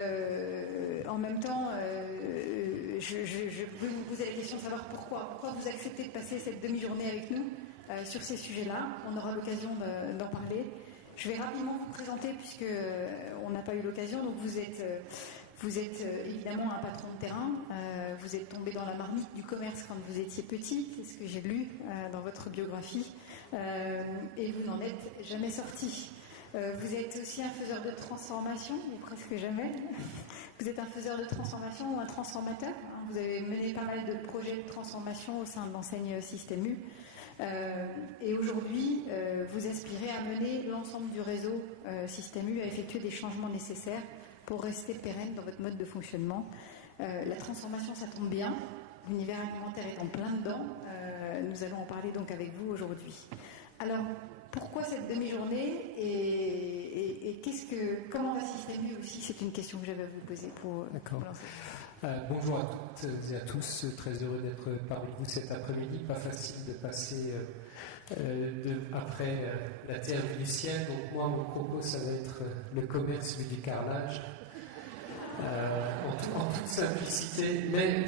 En même temps, je veux vous poser la question de savoir pourquoi vous acceptez de passer cette demi-journée avec nous sur ces sujets-là. On aura l'occasion d'en parler. Je vais rapidement vous présenter puisque on n'a pas eu l'occasion. Donc vous êtes évidemment un patron de terrain. Vous êtes tombé dans la marmite du commerce quand vous étiez petit, c'est ce que j'ai lu dans votre biographie, et vous n'en êtes jamais sorti. Vous êtes aussi un faiseur de transformation, ou presque jamais. Vous êtes un faiseur de transformation ou un transformateur. Vous avez mené pas mal de projets de transformation au sein de l'enseigne Système U. Et aujourd'hui, vous aspirez à mener l'ensemble du réseau Système U à effectuer des changements nécessaires pour rester pérenne dans votre mode de fonctionnement. La transformation, ça tombe bien. L'univers alimentaire est en plein dedans. Nous allons en parler donc avec vous aujourd'hui. Alors, pourquoi cette demi-journée et comment va Système U aussi? C'est une question que j'avais à vous poser pour lancer. Bonjour à toutes et à tous, très heureux d'être parmi vous cet après-midi. Pas facile de passer après la terre du ciel. Donc moi, mon propos, ça va être le commerce du carrelage, en toute simplicité. Mais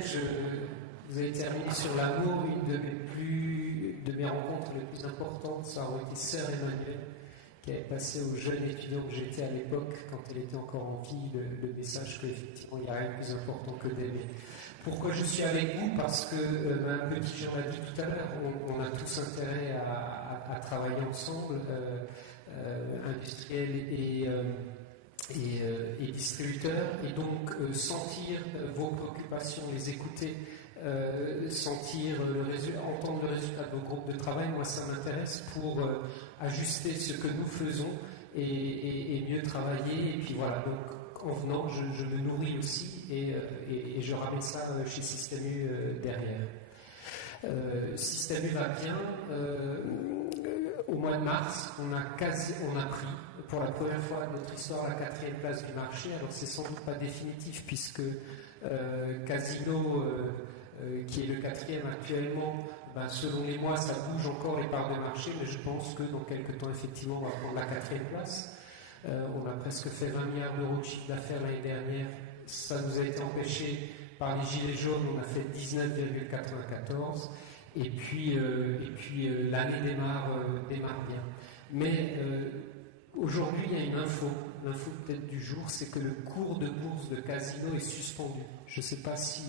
vous avez terminé sur l'amour, une de mes rencontres les plus importantes, ça aurait été Sœur Emmanuelle, qui avait passé aux jeunes étudiants que j'étais à l'époque, quand elle était encore en vie, le message qu'effectivement il n'y a rien de plus important que d'aimer. Pourquoi je suis avec vous? Parce que un petit Jean l'a dit tout à l'heure, on a tous intérêt à travailler ensemble, industriels et distributeurs, et donc sentir vos préoccupations, les écouter, sentir entendre le résultat de vos groupes de travail. Moi, ça m'intéresse pour ajuster ce que nous faisons et mieux travailler. Et puis voilà, donc en venant, je me nourris aussi et je ramène ça chez Système U derrière. Système U va bien. Au mois de mars, on a pris pour la première fois de notre histoire la 4e place du marché. Alors c'est sans doute pas définitif puisque Casino, qui est le 4e actuellement, selon les mois, ça bouge encore les parts de marché, mais je pense que dans quelques temps, effectivement, on va prendre la 4e place. On a presque fait 20 milliards d'euros de chiffre d'affaires l'année dernière. Ça nous a été empêché par les gilets jaunes, on a fait 19,94. Et puis l'année démarre bien. Mais aujourd'hui, il y a une info. L'info peut-être du jour, c'est que le cours de bourse de Casino est suspendu. Je ne sais pas si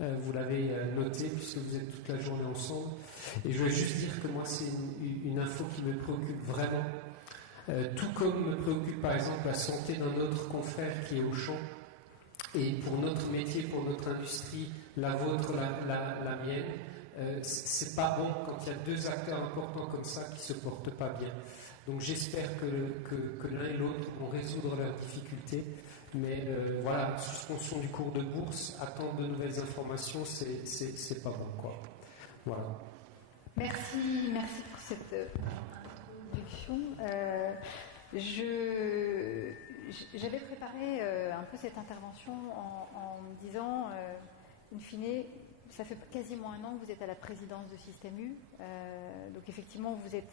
vous l'avez noté, puisque vous êtes toute la journée ensemble. Et je voulais juste dire que moi, c'est une info qui me préoccupe vraiment. Tout comme me préoccupe, par exemple, la santé d'un autre confrère qui est Auchan. Et pour notre métier, pour notre industrie, la vôtre, la mienne, c'est pas bon quand il y a deux acteurs importants comme ça qui se portent pas bien. Donc j'espère que l'un et l'autre vont résoudre leurs difficultés. Mais voilà, suspension du cours de bourse, attendre de nouvelles informations, c'est pas bon, quoi. Voilà. Merci pour cette introduction. J'avais préparé un peu cette intervention en me disant, in fine, ça fait quasiment un an que vous êtes à la présidence de Système U. Donc effectivement, vous êtes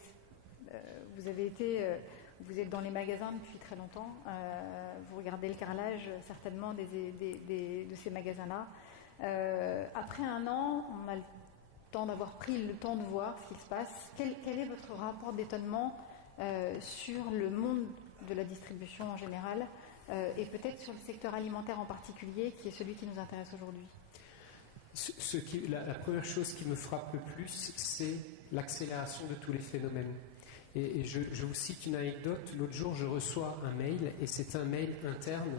dans les magasins depuis très longtemps. Vous regardez le carrelage certainement de ces magasins-là. Après un an, on a le temps d'avoir pris le temps de voir ce qui se passe. Quel est votre rapport d'étonnement sur le monde de la distribution en général et peut-être sur le secteur alimentaire en particulier, qui est celui qui nous intéresse aujourd'hui? La première chose qui me frappe le plus, c'est l'accélération de tous les phénomènes. Et je vous cite une anecdote. L'autre jour, je reçois un mail, et c'est un mail interne.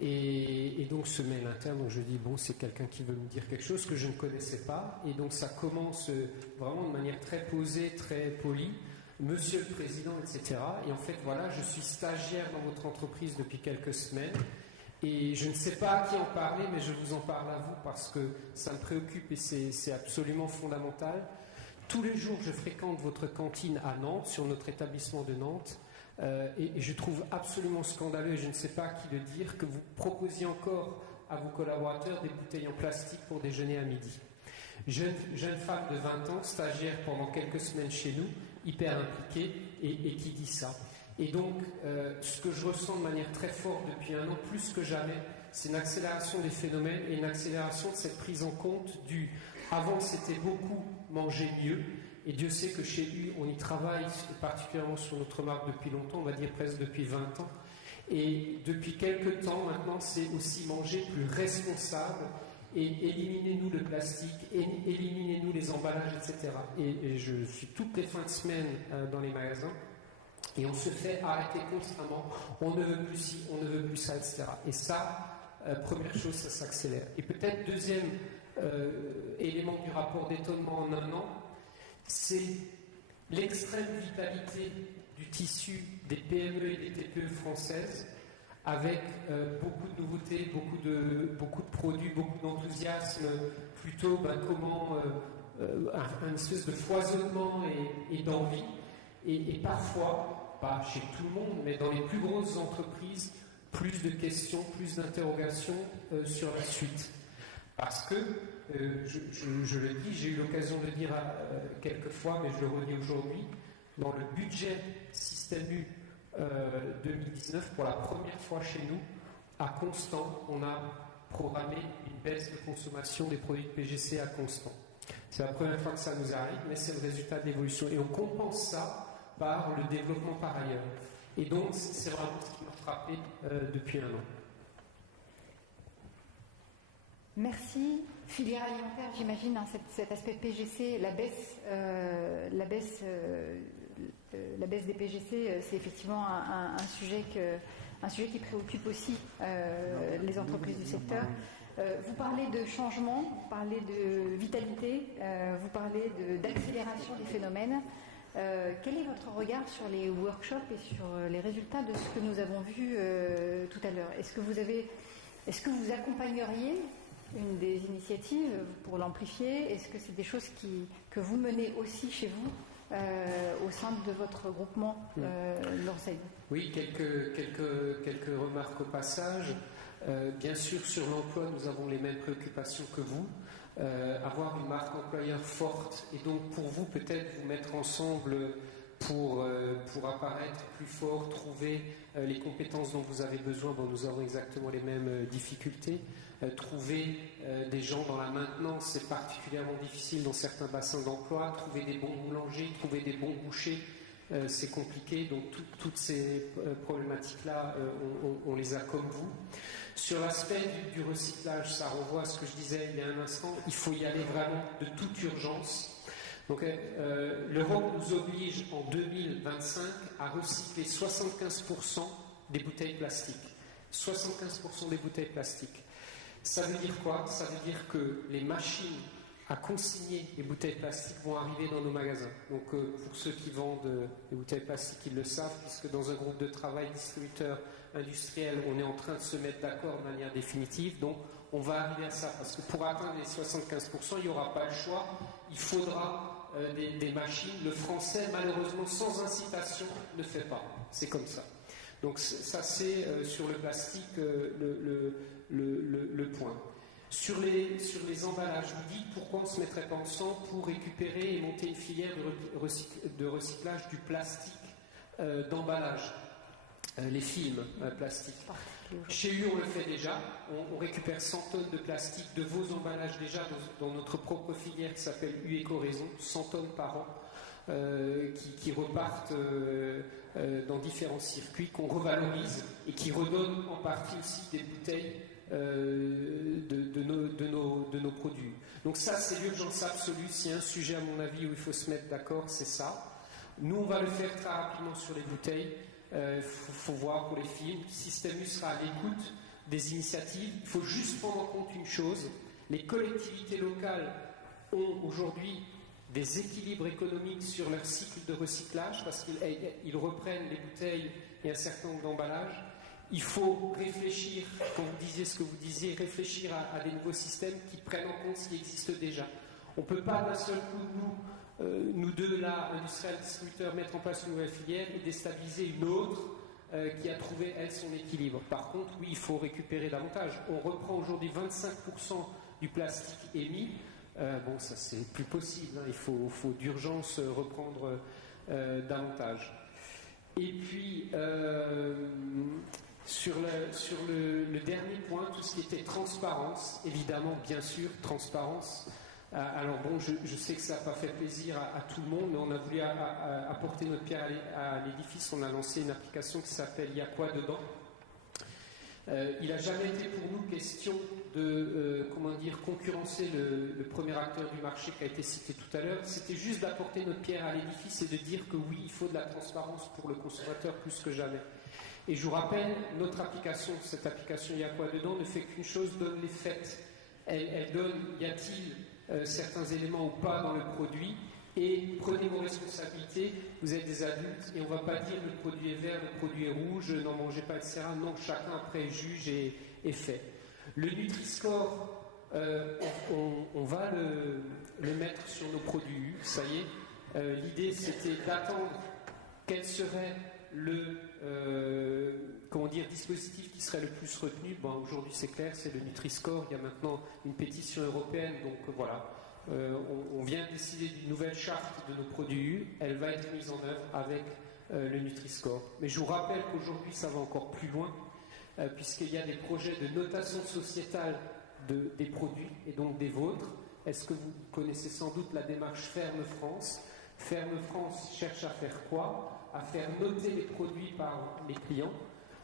Et donc, ce mail interne, donc je dis, bon, c'est quelqu'un qui veut me dire quelque chose que je ne connaissais pas. Et donc, ça commence vraiment de manière très posée, très polie. Monsieur le Président, etc. Et en fait, voilà, je suis stagiaire dans votre entreprise depuis quelques semaines. Et je ne sais pas à qui en parler, mais je vous en parle à vous parce que ça me préoccupe et c'est absolument fondamental. Tous les jours, je fréquente votre cantine à Nantes, sur notre établissement de Nantes, et je trouve absolument scandaleux, et je ne sais pas à qui le dire, que vous proposiez encore à vos collaborateurs des bouteilles en plastique pour déjeuner à midi. Jeune femme de 20 ans, stagiaire pendant quelques semaines chez nous, hyper impliquée, et qui dit ça. Et donc, ce que je ressens de manière très forte depuis un an, plus que jamais, c'est une accélération des phénomènes et une accélération de cette prise en compte du avant c'était beaucoup manger mieux, et Dieu sait que chez lui on y travaille particulièrement sur notre marque depuis longtemps, on va dire presque depuis 20 ans, et depuis quelques temps maintenant c'est aussi manger plus responsable, et éliminez-nous le plastique, éliminez-nous les emballages, etc. Et je suis toutes les fins de semaine dans les magasins, et on se fait arrêter constamment, on ne veut plus ci, on ne veut plus ça, etc. Et ça, première chose, ça s'accélère. Et peut-être deuxième élément du rapport d'étonnement en un an, c'est l'extrême vitalité du tissu des PME et des TPE françaises, avec beaucoup de nouveautés, beaucoup de produits, beaucoup d'enthousiasme, plutôt comment un espèce de foisonnement et d'envie, et parfois, pas chez tout le monde, mais dans les plus grosses entreprises, plus de questions, plus d'interrogations sur la suite. Parce que, je le dis, j'ai eu l'occasion de le dire quelques fois, mais je le redis aujourd'hui, dans le budget Système U 2019, pour la première fois chez nous, à constant, on a programmé une baisse de consommation des produits de PGC à constant. C'est la première fois que ça nous arrive, mais c'est le résultat de l'évolution. Et on compense ça par le développement par ailleurs. Et donc, c'est vraiment ce qui m'a frappé depuis un an. Merci. Filière alimentaire, j'imagine, hein, cet aspect PGC, la baisse des PGC, c'est effectivement un sujet qui préoccupe aussi les entreprises du secteur. Vous parlez de changement, vous parlez de vitalité, vous parlez d'accélération des phénomènes. Quel est votre regard sur les workshops et sur les résultats de ce que nous avons vu tout à l'heure ? Est-ce que vous accompagneriez une des initiatives pour l'amplifier ? Est-ce que c'est des choses que vous menez aussi chez vous au sein de votre groupement l'enseigne ? Oui, quelques remarques au passage. Bien sûr, sur l'emploi, nous avons les mêmes préoccupations que vous. Avoir une marque employeur forte et donc pour vous peut-être vous mettre ensemble pour apparaître plus fort, trouver les compétences dont vous avez besoin. Bon, nous avons exactement les mêmes difficultés. Trouver des gens dans la maintenance, c'est particulièrement difficile dans certains bassins d'emploi. Trouver des bons boulangers, trouver des bons bouchers, c'est compliqué. Donc toutes ces problématiques-là, on les a comme vous. Sur l'aspect du recyclage, ça renvoie à ce que je disais il y a un instant, il faut y aller vraiment de toute urgence. Donc l'Europe nous oblige en 2025 à recycler 75% des bouteilles plastiques. 75% des bouteilles plastiques. Ça veut dire quoi ? Ça veut dire que les machines à consigner les bouteilles plastiques vont arriver dans nos magasins. Donc pour ceux qui vendent des bouteilles plastiques, ils le savent, puisque dans un groupe de travail distributeur industriel, on est en train de se mettre d'accord de manière définitive. Donc on va arriver à ça, parce que pour atteindre les 75%, il n'y aura pas le choix. Il faudra des machines. Le français, malheureusement, sans incitation, ne fait pas. C'est comme ça. Donc ça, c'est sur le plastique le point. Sur les emballages, je vous dis pourquoi on ne se mettrait pas ensemble pour récupérer et monter une filière de recyclage du plastique d'emballage, les films plastiques. Chez lui, on le fait déjà. On récupère 100 tonnes de plastique de vos emballages déjà dans notre propre filière qui s'appelle U Éco-Raison, 100 tonnes par an. Qui repartent dans différents circuits, qu'on revalorise et qui redonnent en partie aussi des bouteilles de nos produits. Donc ça, c'est l'urgence absolue. S'il y a un sujet, à mon avis, où il faut se mettre d'accord, c'est ça. Nous, on va le faire très rapidement sur les bouteilles. Faut voir pour les films. Système U sera à l'écoute des initiatives. Il faut juste prendre en compte une chose. Les collectivités locales ont aujourd'hui des équilibres économiques sur leur cycle de recyclage parce qu'ils reprennent les bouteilles et un certain nombre d'emballages. Il faut réfléchir, quand vous disiez ce que vous disiez, réfléchir à des nouveaux systèmes qui prennent en compte ce qui existe déjà. On ne peut pas d'un seul coup, nous deux là, industriels, distributeurs, mettre en place une nouvelle filière et déstabiliser une autre qui a trouvé, elle, son équilibre. Par contre, oui, il faut récupérer davantage. On reprend aujourd'hui 25% du plastique émis. Bon, ça c'est plus possible, hein. Il faut d'urgence reprendre davantage. Et puis, sur le dernier point, tout ce qui était transparence, évidemment, bien sûr, transparence. Alors bon, je sais que ça n'a pas fait plaisir à tout le monde, mais on a voulu apporter notre pierre à l'édifice. On a lancé une application qui s'appelle « Il y a quoi dedans ?» Il n'a jamais été pour nous question de concurrencer le premier acteur du marché qui a été cité tout à l'heure. C'était juste d'apporter notre pierre à l'édifice et de dire que oui, il faut de la transparence pour le consommateur plus que jamais. Et je vous rappelle, notre application, cette application « Il y a quoi dedans ?» ne fait qu'une chose, donne les faits. Elle donne, y a-t-il certains éléments ou pas dans le produit, et prenez vos responsabilités, vous êtes des adultes, et on ne va pas dire le produit est vert, le produit est rouge, n'en mangez pas, etc. Non, chacun après juge et fait. Le Nutri-Score, on va le mettre sur nos produits U, ça y est. L'idée c'était d'attendre quel serait le dispositif qui serait le plus retenu. Bon, aujourd'hui c'est clair, c'est le Nutri-Score, il y a maintenant une pétition européenne, donc voilà. On vient de décider d'une nouvelle charte de nos produits U, elle va être mise en œuvre avec le Nutri-Score. Mais je vous rappelle qu'aujourd'hui ça va encore plus loin, puisqu'il y a des projets de notation sociétale des produits, et donc des vôtres. Est-ce que vous connaissez sans doute la démarche Ferme France? Ferme France cherche à faire quoi? À faire noter les produits par les clients.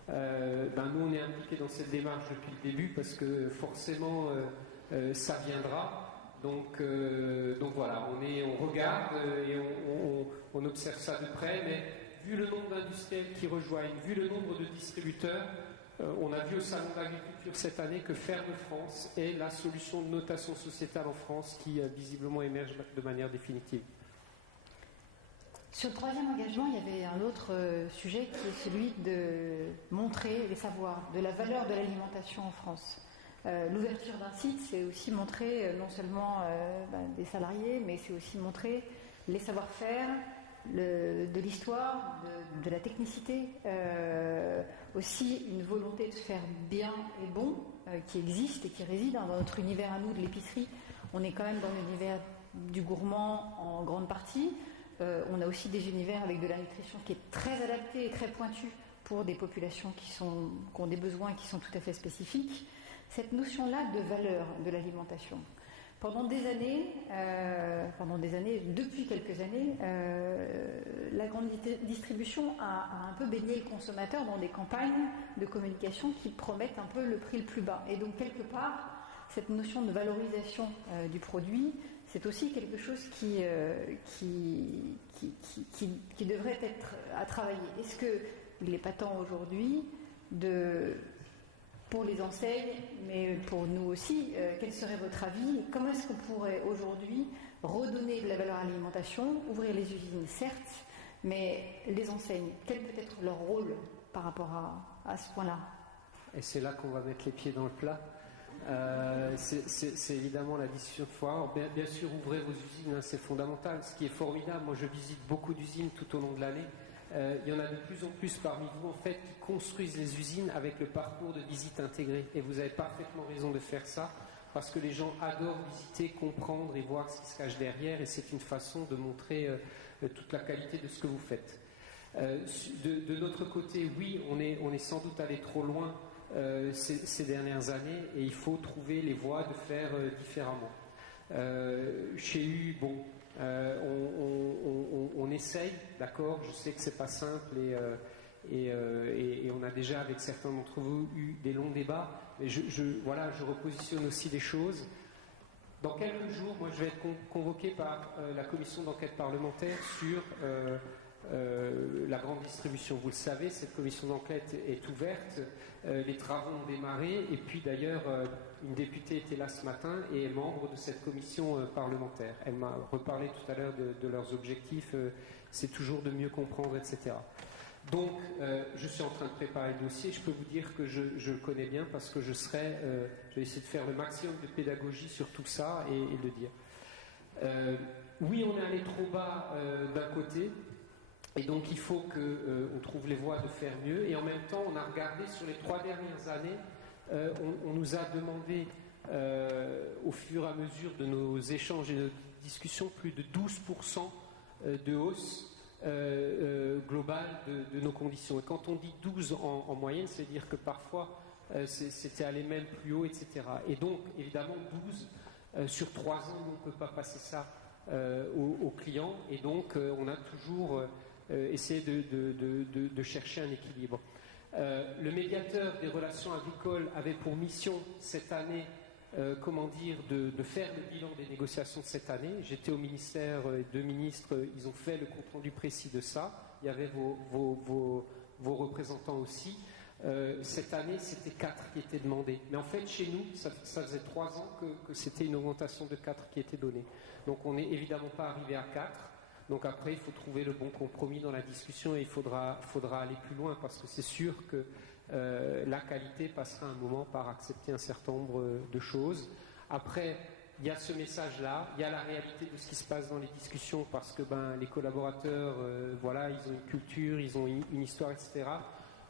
Nous on est impliqués dans cette démarche depuis le début, parce que forcément ça viendra. Donc voilà, on regarde et on observe ça de près, mais vu le nombre d'industriels qui rejoignent, vu le nombre de distributeurs, on a vu au Salon de l'Agriculture cette année que Ferme France est la solution de notation sociétale en France qui visiblement émerge de manière définitive. Sur le troisième engagement, il y avait un autre sujet qui est celui de montrer les savoirs, de la valeur de l'alimentation en France. L'ouverture d'un site, c'est aussi montrer non seulement des salariés, mais c'est aussi montrer les savoir-faire, de l'histoire, de la technicité, aussi une volonté de faire bien et bon qui existe et qui réside dans notre univers à nous de l'épicerie. On est quand même dans l'univers du gourmand en grande partie. On a aussi des univers avec de la nutrition qui est très adaptée et très pointue pour des populations qui ont des besoins qui sont tout à fait spécifiques. Cette notion-là de valeur de l'alimentation. Pendant des années, depuis quelques années, la grande distribution a un peu baigné le consommateur dans des campagnes de communication qui promettent un peu le prix le plus bas. Et donc, quelque part, cette notion de valorisation du produit, c'est aussi quelque chose qui devrait être à travailler. Est-ce qu'il n'est pas temps aujourd'hui pour les enseignes, mais pour nous aussi, quel serait votre avis? Comment est-ce qu'on pourrait aujourd'hui redonner de la valeur à l'alimentation, ouvrir les usines, certes, mais les enseignes, quel peut être leur rôle par rapport à ce point-là? Et c'est là qu'on va mettre les pieds dans le plat. C'est évidemment la discussion de foire. Bien sûr, ouvrez vos usines, hein, c'est fondamental. Ce qui est formidable, moi je visite beaucoup d'usines tout au long de l'année. Il y en a de plus en plus parmi vous en fait qui construisent les usines avec le parcours de visite intégré. Et vous avez parfaitement raison de faire ça, parce que les gens adorent visiter, comprendre et voir ce qui se cache derrière, et c'est une façon de montrer toute la qualité de ce que vous faites. De notre côté, oui, on est sans doute allé trop loin ces dernières années, et il faut trouver les voies de faire différemment. Chez U, bon, on essaye, d'accord, je sais que c'est pas simple et on a déjà avec certains d'entre vous eu des longs débats, mais je repositionne aussi des choses. Dans quelques jours, moi je vais être convoqué par la commission d'enquête parlementaire sur la grande distribution. Vous le savez, cette commission d'enquête est ouverte, les travaux ont démarré, et puis d'ailleurs une députée était là ce matin et est membre de cette commission parlementaire. Elle m'a reparlé tout à l'heure de leurs objectifs, c'est toujours de mieux comprendre, etc. Donc je suis en train de préparer le dossier, je peux vous dire que je le connais bien, parce que je vais essayer de faire le maximum de pédagogie sur tout ça et de le dire. Oui, on est allé trop bas d'un côté, et donc il faut qu'on trouve les voies de faire mieux, et en même temps on a regardé sur les 3 dernières années, on nous a demandé au fur et à mesure de nos échanges et de nos discussions plus de 12% de hausse globale de nos conditions. Et quand on dit 12 en moyenne, c'est-à-dire que parfois c'était aller même plus haut, etc. Et donc, évidemment, 12 sur 3 ans, on ne peut pas passer ça aux clients. Et donc, on a toujours essayé de chercher un équilibre. Le médiateur des relations agricoles avait pour mission cette année de faire le bilan des négociations de cette année. J'étais au ministère, deux ministres, ils ont fait le compte-rendu précis de ça. Il y avait vos représentants aussi. Cette année, c'était 4 qui étaient demandés. Mais en fait, chez nous, ça faisait 3 ans que c'était une augmentation de 4 qui était donnée. Donc on n'est évidemment pas arrivé à 4. Donc après, il faut trouver le bon compromis dans la discussion et il faudra aller plus loin parce que c'est sûr que la qualité passera un moment par accepter un certain nombre de choses. Après, il y a ce message-là, il y a la réalité de ce qui se passe dans les discussions parce que les collaborateurs, ils ont une culture, ils ont une histoire, etc.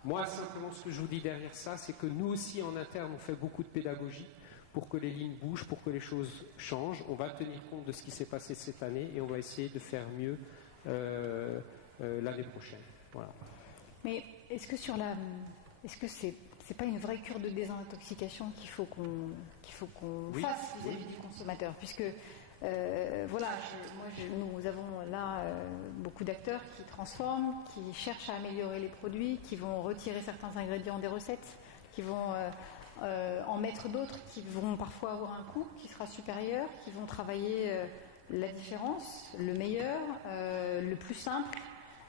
Moi, simplement, ce que je vous dis derrière ça, c'est que nous aussi, en interne, on fait beaucoup de pédagogie pour que les lignes bougent, pour que les choses changent. On va tenir compte de ce qui s'est passé cette année et on va essayer de faire mieux l'année prochaine. Voilà. Mais est-ce que c'est pas une vraie cure de désintoxication qu'il faut qu'on fasse vis-à-vis du consommateur, puisque nous avons là beaucoup d'acteurs qui transforment, qui cherchent à améliorer les produits, qui vont retirer certains ingrédients des recettes, qui vont en mettre d'autres qui vont parfois avoir un coût qui sera supérieur, qui vont travailler la différence, le meilleur, le plus simple,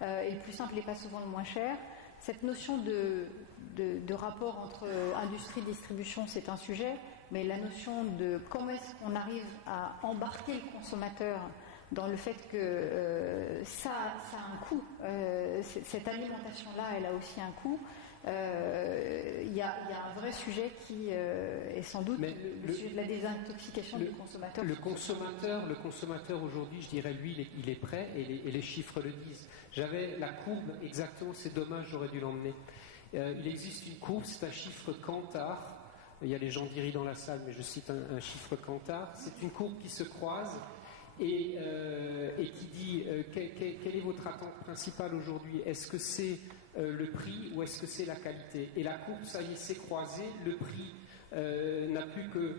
et le plus simple n'est pas souvent le moins cher. Cette notion de rapport entre industrie et distribution, c'est un sujet, mais la notion de comment est-ce qu'on arrive à embarquer le consommateur dans le fait que ça a un coût, cette alimentation-là, elle a aussi un coût. Il y a un vrai sujet qui est sans doute le sujet de la désintoxication du consommateur. Le consommateur aujourd'hui, je dirais, lui, il est prêt et les chiffres le disent. J'avais la courbe, exactement, c'est dommage, j'aurais dû l'emmener. Il existe une courbe, c'est un chiffre Kantar. Il y a les gens d'IRI dans la salle, mais je cite un chiffre Kantar. C'est une courbe qui se croise et qui dit quelle est votre attente principale aujourd'hui ? Est-ce que c'est le prix ou est-ce que c'est la qualité ? Et la courbe, ça y est, s'est croisée. Le prix n'a plus que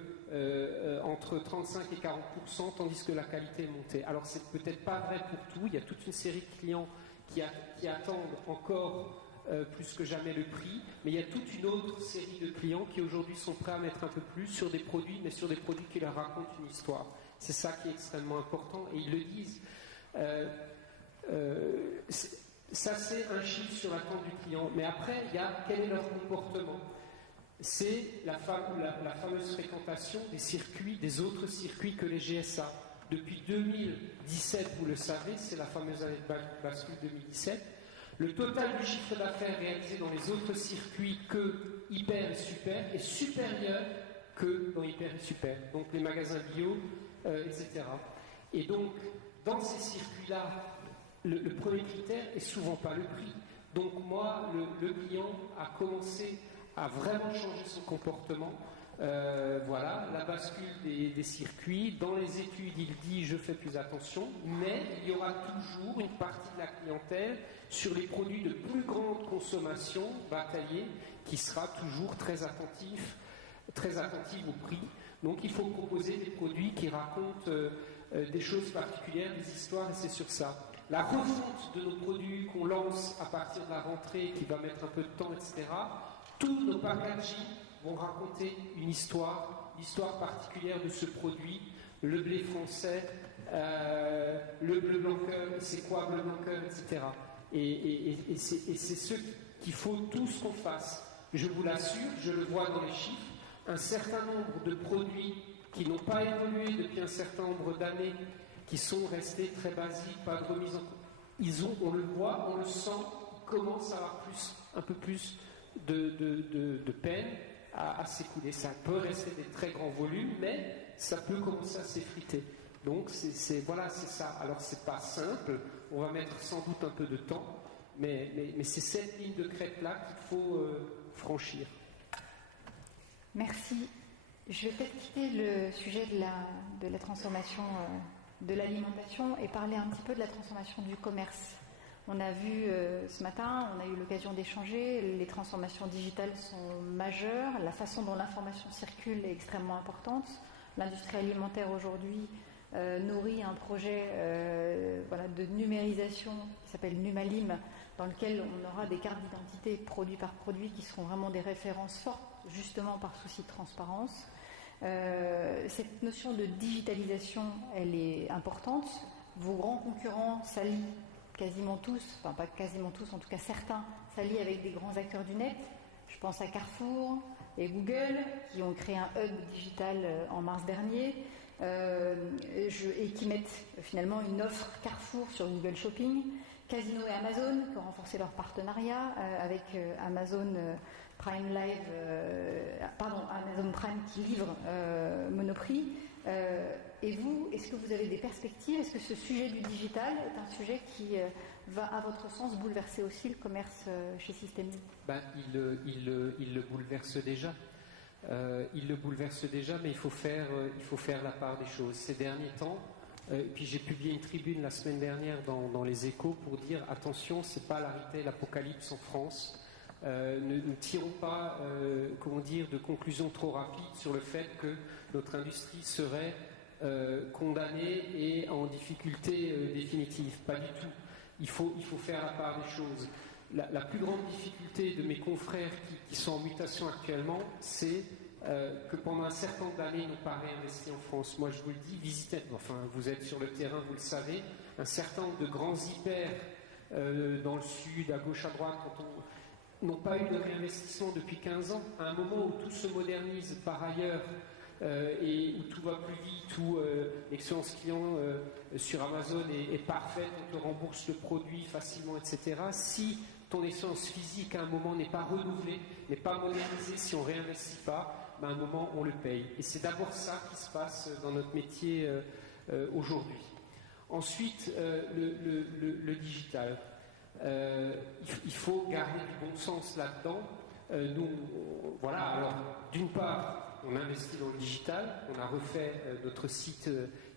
entre 35 et 40%, tandis que la qualité est montée. Alors, c'est peut-être pas vrai pour tout. Il y a toute une série de clients qui attendent encore plus que jamais le prix, mais il y a toute une autre série de clients qui aujourd'hui sont prêts à mettre un peu plus sur des produits, mais sur des produits qui leur racontent une histoire. C'est ça qui est extrêmement important, et ils le disent. Ça, c'est un chiffre sur l'attente du client, mais après, il y a quel est leur comportement. C'est la fameuse fréquentation des circuits, des autres circuits que les GSA. Depuis 2017, vous le savez, c'est la fameuse année de bascule 2017. Le total du chiffre d'affaires réalisé dans les autres circuits que Hyper et Super est supérieur que dans Hyper et Super. Donc les magasins bio, etc. Et donc, dans ces circuits-là, le premier critère est souvent pas le prix. Donc moi, le client a commencé à vraiment changer son comportement. La bascule des circuits. Dans les études, il dit je fais plus attention, mais il y aura toujours une partie de la clientèle sur les produits de plus grande consommation, bataillés, qui sera toujours très attentive au prix. Donc il faut proposer des produits qui racontent des choses particulières, des histoires, et c'est sur ça. La refonte de nos produits qu'on lance à partir de la rentrée, qui va mettre un peu de temps, etc. Tous nos packaging vont raconter une histoire, l'histoire particulière de ce produit, le blé français, le bleu blanc cœur, c'est quoi bleu blanc cœur, etc. Et c'est ce qu'il faut tous qu'on fasse. Je vous l'assure, je le vois dans les chiffres, un certain nombre de produits qui n'ont pas évolué depuis un certain nombre d'années, qui sont restés très basiques, pas de remise en... on le voit, on le sent, ils commencent à avoir un peu plus de peine à s'écouler. Ça peut rester des très grands volumes, mais ça peut commencer à s'effriter. Donc c'est ça. Alors c'est pas simple, on va mettre sans doute un peu de temps, mais c'est cette ligne de crête-là qu'il faut franchir. Merci. Je vais peut-être quitter le sujet de la transformation de l'alimentation et parler un petit peu de la transformation du commerce. On a vu ce matin, on a eu l'occasion d'échanger, les transformations digitales sont majeures, la façon dont l'information circule est extrêmement importante. L'industrie alimentaire aujourd'hui nourrit un projet de numérisation qui s'appelle Numalim, dans lequel on aura des cartes d'identité produit par produit qui seront vraiment des références fortes, justement par souci de transparence. Cette notion de digitalisation, elle est importante. Vos grands concurrents s'allient quasiment tous, enfin pas quasiment tous, en tout cas certains, s'allient avec des grands acteurs du net. Je pense à Carrefour et Google, qui ont créé un hub digital en mars dernier, et qui mettent finalement une offre Carrefour sur Google Shopping. Casino et Amazon, qui ont renforcé leur partenariat avec Amazon Prime Live, Amazon Prime qui livre Monoprix. Et vous, est-ce que vous avez des perspectives? Est-ce que ce sujet du digital est un sujet qui va, à votre sens, bouleverser aussi le commerce chez Système U? Il le bouleverse déjà. Il le bouleverse déjà, mais il faut faire la part des choses. Ces derniers temps, puis j'ai publié une tribune la semaine dernière dans les Échos pour dire attention, c'est pas l'arrêté l'apocalypse en France. Ne tirons pas de conclusions trop rapides sur le fait que notre industrie serait condamnée et en difficulté définitive. Pas du tout. Il faut faire la part des choses. La plus grande difficulté de mes confrères qui sont en mutation actuellement, c'est que pendant un certain nombre d'années, ils n'ont pas réinvesti en France. Moi, je vous le dis, visitez, vous êtes sur le terrain, vous le savez, un certain nombre de grands hyper dans le sud, à gauche, à droite, n'ont pas eu de réinvestissement depuis 15 ans, à un moment où tout se modernise par ailleurs et où tout va plus vite, où l'expérience client sur Amazon est parfaite, on te rembourse le produit facilement, etc. Si ton expérience physique à un moment n'est pas renouvelée, n'est pas modernisée, si on ne réinvestit pas, à un moment on le paye. Et c'est d'abord ça qui se passe dans notre métier aujourd'hui. Ensuite, le digital. Il faut garder du bon sens là-dedans. Alors, d'une part, on investit dans le digital, on a refait notre site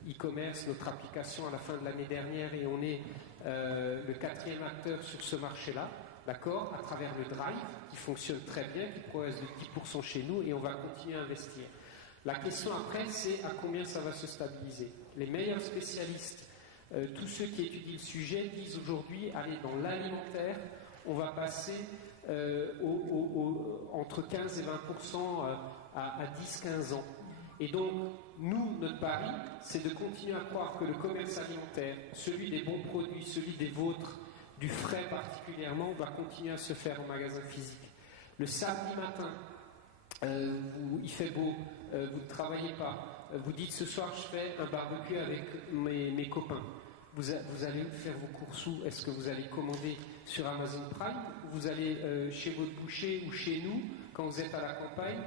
e-commerce, notre application à la fin de l'année dernière et on est le 4e acteur sur ce marché-là, d'accord, à travers le Drive qui fonctionne très bien, qui progresse de 10% chez nous et on va continuer à investir. La question après, c'est à combien ça va se stabiliser. Les meilleurs spécialistes, tous ceux qui étudient le sujet disent aujourd'hui, allez, dans l'alimentaire, on va passer entre 15 et 20% à 10-15 ans. Et donc, nous, notre pari, c'est de continuer à croire que le commerce alimentaire, celui des bons produits, celui des vôtres, du frais particulièrement, va continuer à se faire en magasin physique. Le samedi matin, il fait beau, vous ne travaillez pas, vous dites ce soir je fais un barbecue avec mes copains. Vous allez faire vos courses où? Est-ce que vous allez commander sur Amazon Prime? Vous allez chez votre boucher ou chez nous, quand vous êtes à la campagne,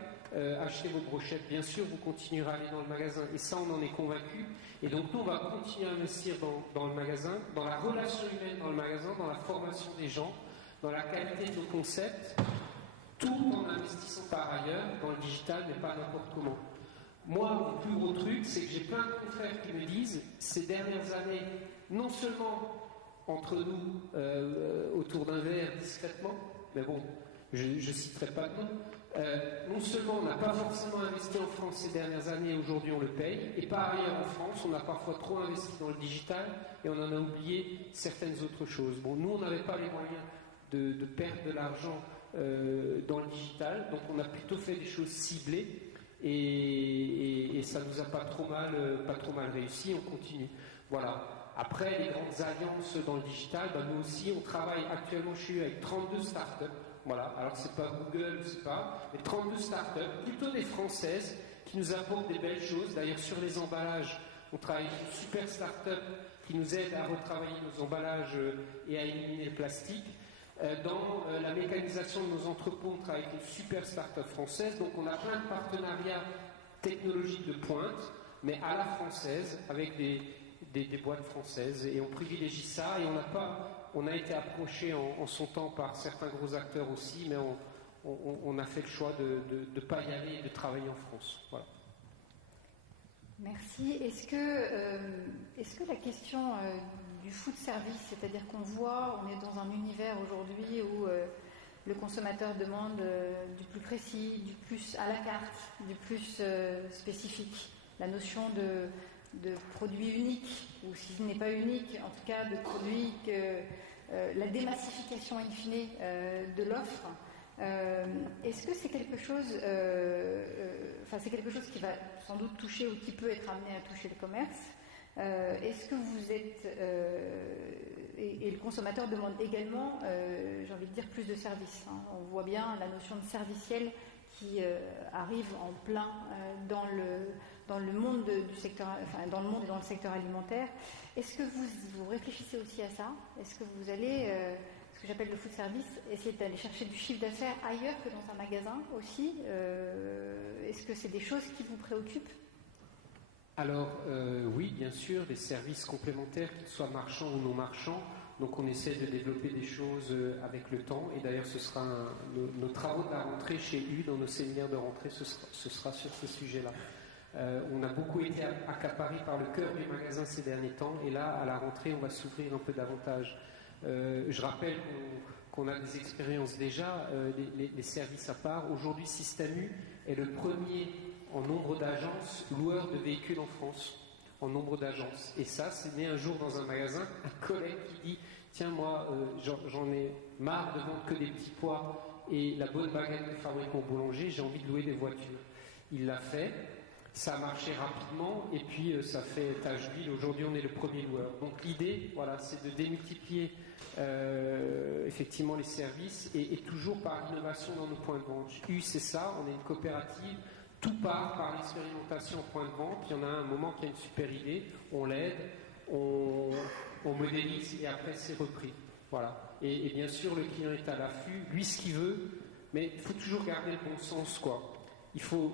acheter vos brochettes? Bien sûr, vous continuerez à aller dans le magasin. Et ça, on en est convaincu. Et donc, nous, on va continuer à investir dans le magasin, dans la relation humaine dans le magasin, dans la formation des gens, dans la qualité de nos concepts, tout en investissant par ailleurs dans le digital, mais pas n'importe comment. Moi, mon plus gros truc, c'est que j'ai plein de confrères qui me disent, ces dernières années, non seulement entre nous, autour d'un verre, discrètement, mais bon, je ne citerai pas de nom, non seulement on n'a pas forcément investi en France ces dernières années, aujourd'hui on le paye, et par ailleurs en France, on a parfois trop investi dans le digital et on en a oublié certaines autres choses. Bon, nous, on n'avait pas les moyens de perdre de l'argent dans le digital, donc on a plutôt fait des choses ciblées. Et ça nous a pas trop mal réussi, on continue. Voilà. Après, les grandes alliances dans le digital, nous aussi, on travaille actuellement, je suis avec 32 startups. Voilà. Alors, c'est pas Google, mais 32 startups, plutôt des françaises, qui nous apportent des belles choses. D'ailleurs, sur les emballages, on travaille avec une super startup qui nous aide à retravailler nos emballages et à éliminer le plastique. Dans la mécanisation de nos entrepôts, on travaille avec une super start-up française, donc on a plein de partenariats technologiques de pointe, mais à la française, avec des boîtes françaises, et on privilégie ça, et on a été approché en son temps par certains gros acteurs aussi, mais on a fait le choix de ne pas y aller et de travailler en France. Voilà. Merci. Est-ce que la question du food service, c'est-à-dire qu'on voit, on est dans un univers aujourd'hui où le consommateur demande du plus précis, du plus à la carte, du plus spécifique. La notion de produit unique, ou si ce n'est pas unique, en tout cas de produit que la démassification in fine de l'offre. Est-ce que c'est quelque chose, c'est quelque chose qui va sans doute toucher ou qui peut être amené à toucher le commerce? Est-ce que vous êtes et le consommateur demande également, j'ai envie de dire, plus de services. Hein. On voit bien la notion de serviciel qui arrive en plein dans le monde du secteur, dans le monde et dans le secteur alimentaire. Est-ce que vous réfléchissez aussi à ça? Est-ce que vous allez ce que j'appelle le food service, essayer d'aller chercher du chiffre d'affaires ailleurs que dans un magasin aussi? Est-ce que c'est des choses qui vous préoccupent? Alors, oui, bien sûr, des services complémentaires, qu'ils soient marchands ou non marchands. Donc, on essaie de développer des choses avec le temps. Et d'ailleurs, ce sera nos travaux de la rentrée chez U, dans nos séminaires de rentrée, ce sera sur ce sujet-là. On a beaucoup été accaparé par le cœur du magasin ces derniers temps. Et là, à la rentrée, on va s'ouvrir un peu davantage. Je rappelle qu'on a des expériences déjà, les services à part. Aujourd'hui, Système U est le premier en nombre d'agences loueurs de véhicules en France, en nombre d'agences. Et ça, c'est né un jour dans un magasin, un collègue qui dit « Tiens, moi, j'en ai marre de vendre que des petits pois et la bonne baguette de fabricant boulanger, j'ai envie de louer des voitures. » Il l'a fait, ça a marché rapidement et puis ça fait tache d'huile. Aujourd'hui, on est le premier loueur. Donc l'idée, voilà, c'est de démultiplier effectivement les services et toujours par innovation dans nos points de vente. U, c'est ça, on est une coopérative. Tout part par l'expérimentation au point de vente. Il y en a un moment qui a une super idée, on l'aide, on modélise et après c'est repris. Voilà. Et bien sûr, le client est à l'affût, lui ce qu'il veut, mais il faut toujours garder le bon sens, quoi. Il faut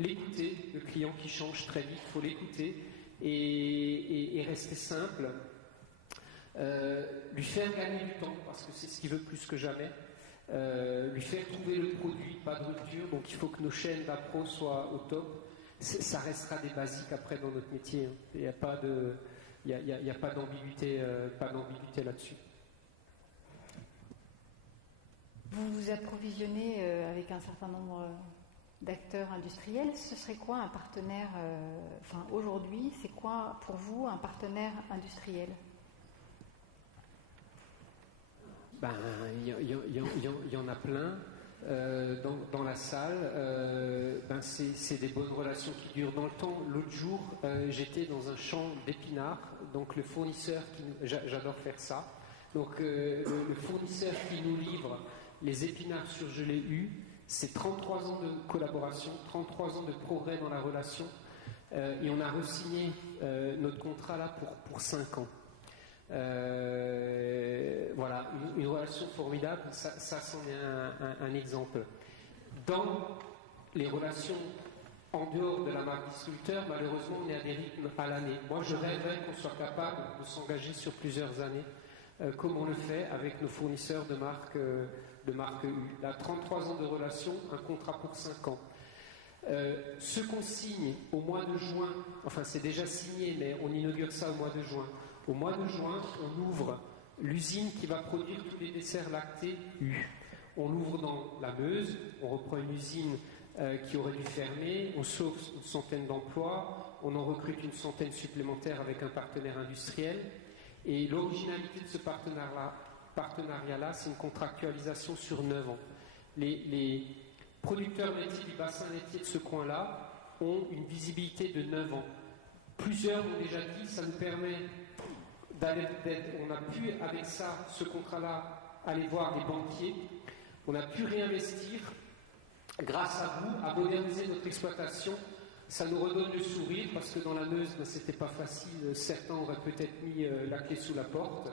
l'écouter, le client qui change très vite, il faut l'écouter et rester simple. Lui faire gagner du temps, parce que c'est ce qu'il veut plus que jamais. Lui faire trouver le produit, pas de rupture, donc il faut que nos chaînes d'appro soient au top. Ça restera des basiques après dans notre métier. Hein. Il n'y a pas d'ambiguïté, là-dessus. Vous vous approvisionnez avec un certain nombre d'acteurs industriels. Ce serait quoi un partenaire, aujourd'hui, c'est quoi pour vous un partenaire industriel? Il y en a plein dans la salle. C'est des bonnes relations qui durent dans le temps. L'autre jour, j'étais dans un champ d'épinards. Donc le fournisseur j'adore faire ça. Donc le fournisseur qui nous livre les épinards surgelés U, c'est 33 ans de collaboration, 33 ans de progrès dans la relation. Et on a re-signé notre contrat là pour 5 ans. Voilà, une relation formidable, ça c'en est un exemple. Dans les relations en dehors de la marque distributeur, malheureusement, on est à des rythmes à l'année. Moi, je rêverais qu'on soit capable de s'engager sur plusieurs années, comme on le fait avec nos fournisseurs de marque U. Là, 33 ans de relation, un contrat pour 5 ans. Ce qu'on signe au mois de juin, enfin c'est déjà signé, mais on inaugure ça au mois de juin. Au mois de juin, on ouvre l'usine qui va produire tous les desserts lactés U. On l'ouvre dans la Meuse, on reprend une usine qui aurait dû fermer, on sauve une centaine d'emplois, on en recrute une centaine supplémentaire avec un partenaire industriel. Et l'originalité de ce partenariat-là, c'est une contractualisation sur 9 ans. Les producteurs laitiers du bassin laitier de ce coin-là ont une visibilité de 9 ans. Plusieurs ont déjà dit, ça nous permet on a pu, avec ça, ce contrat-là, aller voir des banquiers. On a pu réinvestir, grâce à vous, à moderniser notre exploitation. Ça nous redonne le sourire, parce que dans la Meuse, c'était pas facile. Certains auraient peut-être mis la clé sous la porte.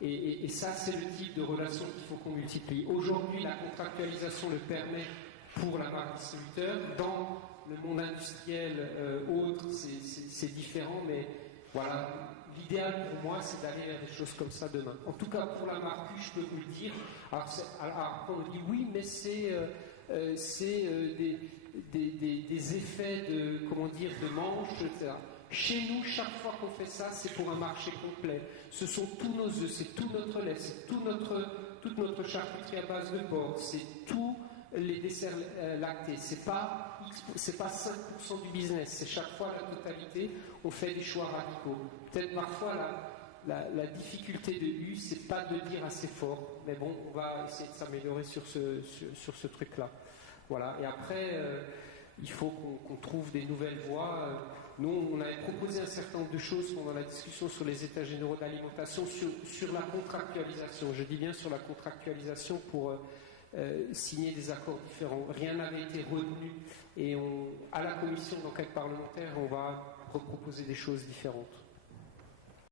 Et ça, c'est le type de relation qu'il faut qu'on multiplie. Aujourd'hui, la contractualisation le permet pour la marque distributeur. Dans le monde industriel autre, c'est différent, mais voilà. L'idéal pour moi, c'est d'aller vers des choses comme ça demain. En tout cas, pour la marque U, je peux vous le dire. Alors on me dit oui, mais c'est des effets de manche, etc. Chez nous, chaque fois qu'on fait ça, c'est pour un marché complet. Ce sont tous nos œufs, c'est tout notre lait, c'est toute notre charcuterie à base de porc, c'est tous les desserts lactés. C'est pas 5% du business, c'est chaque fois la totalité. On fait des choix radicaux. Peut-être parfois la difficulté de U, c'est pas de dire assez fort, mais bon, on va essayer de s'améliorer sur ce truc-là. Voilà. Et après, il faut qu'on trouve des nouvelles voies. Nous, on avait proposé un certain nombre de choses pendant la discussion sur les états généraux d'alimentation, sur la contractualisation. Je dis bien sur la contractualisation pour signer des accords différents. Rien n'avait été retenu. Et à la commission d'enquête parlementaire, on va reproposer des choses différentes.